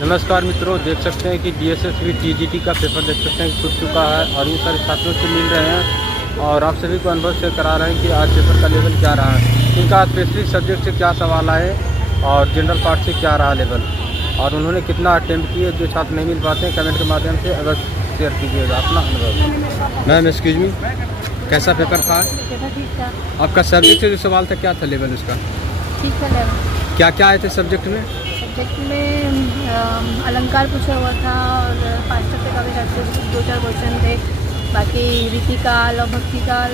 नमस्कार मित्रों, देख सकते हैं कि DSSB TGT का पेपर देख सकते हैं छूट चुका है और ये सारे छात्रों से मिल रहे हैं और आप सभी को अनुभव शेयर करा रहे हैं कि आज पेपर का लेवल क्या रहा है, इनका स्पेसिफिक सब्जेक्ट से क्या सवाल आए और जनरल पार्ट से क्या रहा लेवल और उन्होंने कितना अटेम्प्ट किए। जो छात्र नहीं मिल पाते हैं कमेंट के माध्यम से अगर शेयर कीजिएगा अपना अनुभव। मैम एक्सक्यूज मी, कैसा पेपर था? पेपर ठीक था। आपका सब्जेक्ट से जो सवाल था क्या था लेवल उसका? ठीक था लेवल। क्या क्या आए थे सब्जेक्ट में? सब्जेक्ट में अलंकार पूछा हुआ था और 5 टक्के का भी रखते 2-4 क्वेश्चन थे। बाकी रीति काल और भक्ति काल,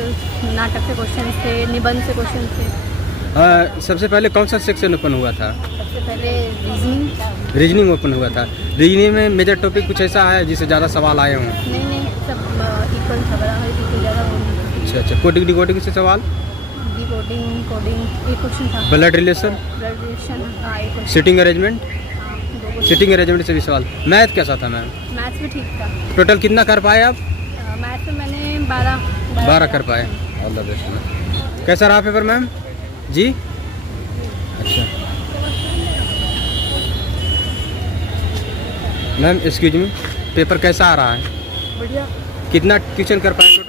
नाटक से क्वेश्चन थे, निबंध से क्वेश्चन थे। सबसे पहले कौन सा सेक्शन ओपन हुआ था? सबसे पहले रीजनिंग ओपन हुआ था। रीजनिंग में मेजर टॉपिक कुछ ऐसा है जिससे ज़्यादा सवाल आए हों? नहीं, सब इक्वल था, बराबर ज़्यादा बोली। अच्छा, कोडिंग डिकोडिंग से सवाल? कोडिंग एक क्वेश्चन था। Blood relation? हाँ, एक क्वेश्चन। Sitting arrangement? हाँ, 2 क्वेश्चन। सिटिंग अरेंजमेंट से भी सवाल। मैथ कैसा था मैम? मैथ्स भी ठीक था। टोटल कितना कर पाए आप? मैथ्स में मैंने 12 कर पाए। All the best ma'am. कैसा रहा पेपर मैम जी? अच्छा मैम एक्सक्यूज मी, पेपर कैसा आ रहा है? बढ़िया। कितना क्वेश्चन कर पाए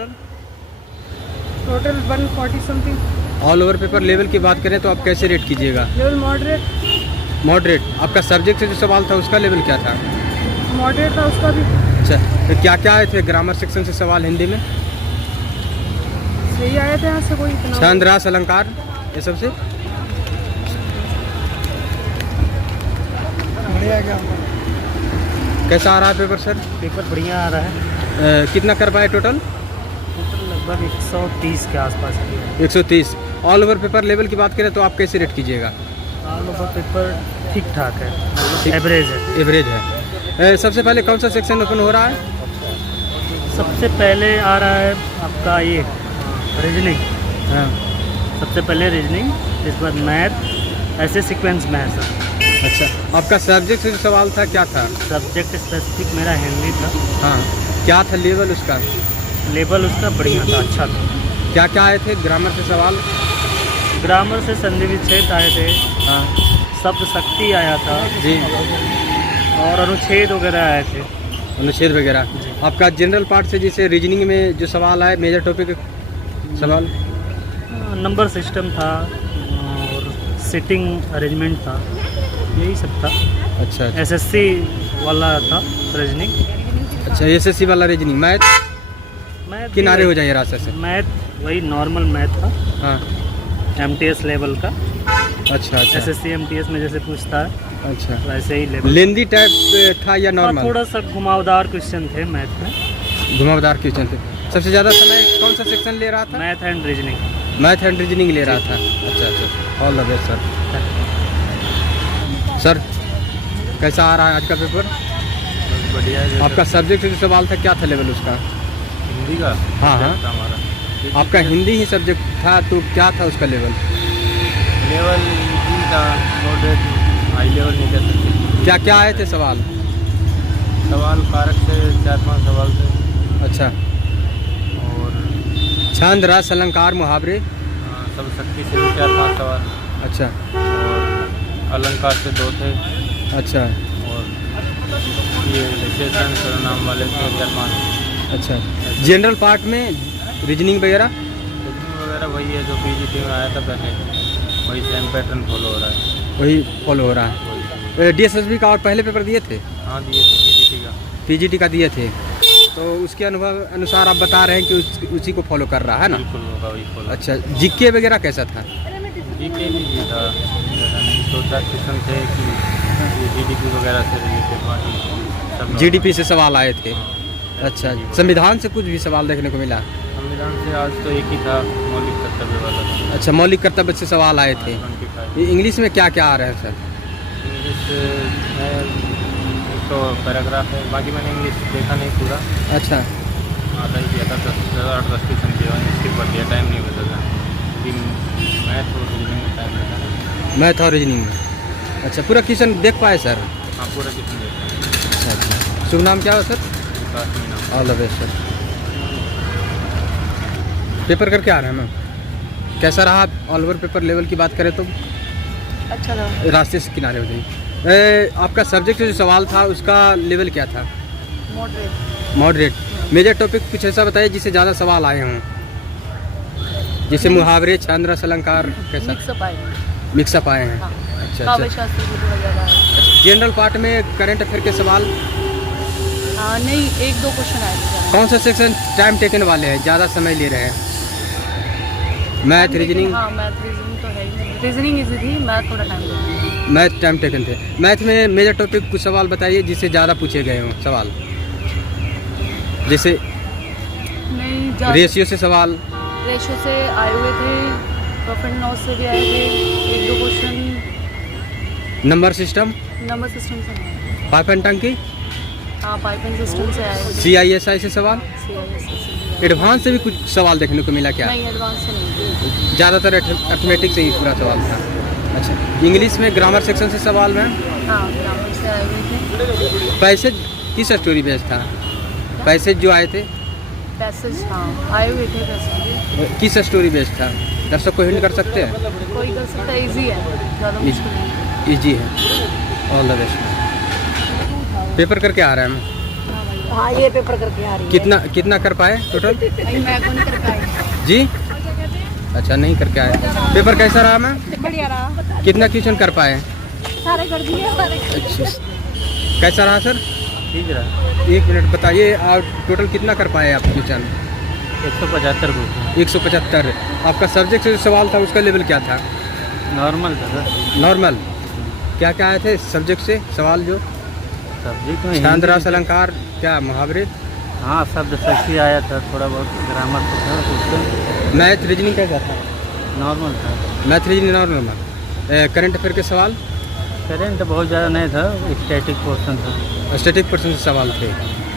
total 140 something. All over paper level की बात करें तो आप कैसे रेट कीजिएगा? Level moderate. मॉडरेट। आपका सब्जेक्ट से जो सवाल था उसका लेवल क्या था? मॉडरेट था उसका भी। अच्छा, तो क्या क्या आए थे ग्रामर सेक्शन से सवाल हिंदी में? सही आए थे यहाँ से, कोई इतना छंद रस अलंकार ये सबसे? बढ़िया गया। कैसा आ रहा है पेपर सर? पेपर बढ़िया आ रहा है। कितना कर पाए टोटल? लगभग 130 के आसपास की 130। ऑल ओवर पेपर लेवल की बात करें तो आप कैसे रेट कीजिएगा? ऑल ओवर पेपर ठीक ठाक है, एवरेज है। एवरेज है। सबसे पहले कौन सा सेक्शन ओपन हो रहा है? सबसे पहले आ रहा है आपका ये रीजनिंग। हाँ। सबसे पहले रीजनिंग, इसके बाद मैथ, ऐसे सीक्वेंस में है सर। अच्छा, आपका सब्जेक्ट से जो सवाल था क्या था? सब्जेक्ट स्पेसिफिक मेरा हिंदी था। हाँ, क्या था लेवल उसका? लेवल उसका बढ़िया था, अच्छा था। क्या क्या आए थे ग्रामर से सवाल? ग्रामर से संधि विच्छेद आए थे, हाँ शब्द शक्ति आया था जी, और अनुच्छेद वगैरह आए थे। अनुच्छेद वगैरह। आपका जनरल पार्ट से जैसे रीजनिंग में जो सवाल आए मेजर टॉपिक सवाल? नंबर सिस्टम था और सिटिंग अरेंजमेंट था, यही सब था। अच्छा अच्छा। एसएससी वाला था रीजनिंग। अच्छा, एसएससी वाला रीजनिंग। मैथ किनारे हो जाइए रास्ते से। मैथ वही नॉर्मल मैथ था। हाँ। एमटीएस लेवल का। अच्छा अच्छा। एसएससी एमटीएस में जैसे पूछता है अच्छा, वैसे ही लेवल। लेंदी टाइप था या नॉर्मल? थोड़ा सा घुमावदार क्वेश्चन थे मैथ में। घुमावदार क्वेश्चन थे। सबसे ज़्यादा समय कौन सा सेक्शन ले रहा था? Math and reasoning. Math and reasoning ले रहा था। अच्छा अच्छा, all the best sir. Sir कैसा आ रहा है आज का पेपर? बढ़िया है। आपका सब्जेक्ट से जो सवाल था क्या था लेवल उसका? हिंदी का? हाँ हाँ, हमारा आपका हिंदी ही सब्जेक्ट था तो क्या था उसका लेवल? लेवल था, मॉडरेट, हाई लेवल नहीं कह सकते। क्या क्या आए थे सवाल? सवाल कारक से 4-5 सवाल थे। अच्छा, और छंद रस अलंकार मुहावरे? सब शक्ति से भी 4-5 सवाल। अच्छा और अलंकार से 2 थे। अच्छा और ये विशेषण सर्वनाम वाले थे 4-5। अच्छा। जनरल पार्ट में रीजनिंग वगैरह? रीजनिंग वगैरह वही है जो पीजीटी में आया था पहले, वही सेम पैटर्न फॉलो हो रहा है। वही फॉलो हो रहा है। DSSB का और पहले पेपर दिए थे? हाँ दिए थे, पीजीटी का। PGT का दिए थे, तो उसके अनुभव अनुसार आप बता रहे हैं कि उसी को फॉलो कर रहा है ना? बिल्कुल होगा वही फॉलो। अच्छा, जीके वगैरह कैसा था? जीके भी जी था, ज़्यादा नहीं, 2-4 क्वेश्चन थे कि जीडीपी वगैरह से रिलेटेड, बाकी सब GDP से सवाल आए थे। अच्छा, संविधान से कुछ भी सवाल देखने को मिला? संविधान से आज तो एक ही था, मौलिक कर्तव्य वाला। अच्छा, मौलिक कर्तव्य से सवाल आए थे। ये इंग्लिश में क्या क्या आ रहे हैं सर? इंग्लिश में एक तो पैराग्राफ है, बाकी मैंने इंग्लिश देखा नहीं पूरा। अच्छा, आधा ही किया था, 10 क्वेश्चन किया, स्किप कर दिया, टाइम नहीं मिलता था। मैथ और रीजनिंग में टाइम लगता है। मैथ और रीजनिंग में। अच्छा, पूरा क्वेश्चन देख पाए सर? हाँ पूरा क्वेश्चन देखा। अच्छा, शुभ नाम क्या हो sir? Vikas Meena. All the best sir. Paper करके आ रहे हैं मैम, कैसा रहा? ऑल ओवर पेपर लेवल की बात करें तो अच्छा था। रास्ते से किनारे हो जाइए। आपका सब्जेक्ट जो सवाल था उसका लेवल क्या था? मॉडरेट। मॉडरेट। मेजर टॉपिक कुछ ऐसा बताइए जिससे ज़्यादा सवाल आए हों, जैसे मुहावरे, छंद, रस, अलंकार, कैसा मिक्सअप आएगा। मिक्सअप आए हैं? हाँ। अच्छा काव्य अच्छा। शास्त्र की थोड़ा ज़्यादा है। जनरल पार्ट में करंट अफेयर के सवाल नहीं, 1-2 क्वेश्चन आए थे। कौन सा सेक्शन टाइम टेकन वाले हैं, ज़्यादा समय ले रहे हैं? Math, reasoning? हाँ, मैथ रीजनिंग तो है ही। रीजनिंग इजी थी, मैथ थोड़ा टाइम लगा। मैथ टाइम टेकन थे। मैथ में मेजर टॉपिक कुछ सवाल बताइए जिससे ज़्यादा पूछे गए हों सवाल, जैसे नहीं, रेशियो से सवाल, रेशो से आए हुए थे, प्रॉफिट एंड लॉस से भी आए थे 1-2 question. Number system, number system से नहीं। पाइप एंड टंकी, हाँ, पाइप एंड सिस्टम से आए थे। CISI से सवाल, CISI से भी आए। एडवांस से भी कुछ सवाल देखने को मिला क्या? नहीं, एडवांस से नहीं। ज़्यादातर अर्थमेटिक से ही पूरा सवाल था। अच्छा, इंग्लिश में ग्रामर सेक्शन से सवाल में हाँ, ग्रामर से आए हुए थे। पैसेज किस स्टोरी बेस्ड था? पैसेज जो आए थे पैसेज, हाँ, आए हुए थे पैसेज। किस स्टोरी बेस्ड था? दर्शक को हिंट कर सकते हैं? कोई कर सकता है, इजी है, ज़्यादा मुश्किल नहीं। इजी है। All the best. पेपर करके आ रहा है हम। हाँ, ये पेपर करके आ रही है। कितना कर पाए टोटल? नहीं, मैं कौन कर पाई। जी, अच्छा नहीं करके आए। पेपर कैसा रहा मैम? बढ़िया रहा। कितना क्वेश्चन कर पाए? सारे कर दिए। अच्छा, कैसा रहा सर? ठीक रहा। 1 मिनट बताइए, आप टोटल कितना कर पाए आप क्वेश्चन? 175 को 175। आपका सब्जेक्ट से जो सवाल था उसका लेवल क्या था? नॉर्मल था सर। नॉर्मल। क्या क्या आए थे सब्जेक्ट से सवाल जो? सब्जेक्ट में छंद, हिंदी रस, अलंकार, क्या मुहावरे? हाँ, शब्द शक्ति आया था, थोड़ा बहुत ग्रामर से था उसका। मैथ, रीजनिंग कैसा था? नॉर्मल था। Math, reasoning normal. Current affair के सवाल? करेंट बहुत ज़्यादा नहीं था, स्टैटिक पोर्शन था। स्टैटिक पर्सन से सवाल थे।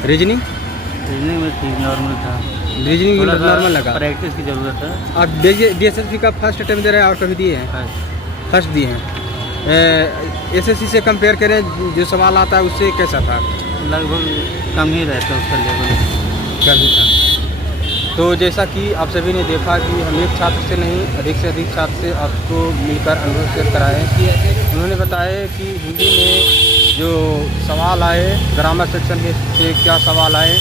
रीजनिंग? रीजनिंग में ठीक नॉर्मल था। रीजनिंग थोड़ा नॉर्मल लगा। प्रैक्टिस की ज़रूरत है। आप DSSB का फर्स्ट अटेम्प्ट दे रहे हैं और कभी दिए हैं? फर्स्ट दिए हैं। SSC से कंपेयर करें, जो सवाल आता है उससे कैसा था? लगभग कम ही रहता उसका लेवल। कम ही था। तो जैसा कि आप सभी ने देखा कि हम एक छात्र से नहीं, अधिक से अधिक छात्र से आपको मिलकर अनुभव शेयर कराए हैं कि उन्होंने बताया कि हिंदी में जो सवाल आए, ग्रामर सेक्शन के क्या सवाल आए,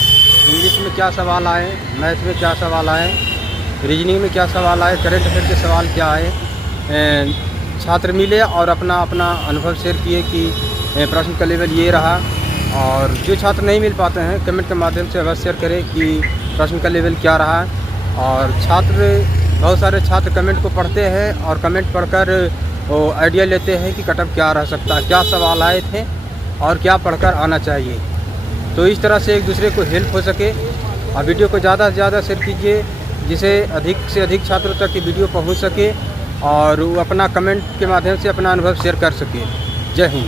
इंग्लिश में क्या सवाल आए, मैथ में क्या सवाल आए, रीजनिंग में क्या सवाल आए, करंट अफेयर के सवाल क्या आए। छात्र मिले और अपना अपना अनुभव शेयर किए कि प्रश्न का लेवल ये रहा। और जो छात्र नहीं मिल पाते हैं कमेंट के माध्यम से अवश्य शेयर करें कि प्रश्न का लेवल क्या रहा। और बहुत सारे छात्र कमेंट को पढ़ते हैं और कमेंट पढ़कर वो आइडिया लेते हैं कि कट ऑफ क्या रह सकता है, क्या सवाल आए थे और क्या पढ़कर आना चाहिए। तो इस तरह से एक दूसरे को हेल्प हो सके। और वीडियो को ज़्यादा से ज़्यादा शेयर कीजिए जिसे अधिक से अधिक छात्रों तक ये वीडियो पहुंच सके और वो अपना कमेंट के माध्यम से अपना अनुभव शेयर कर सके। जय हिंद।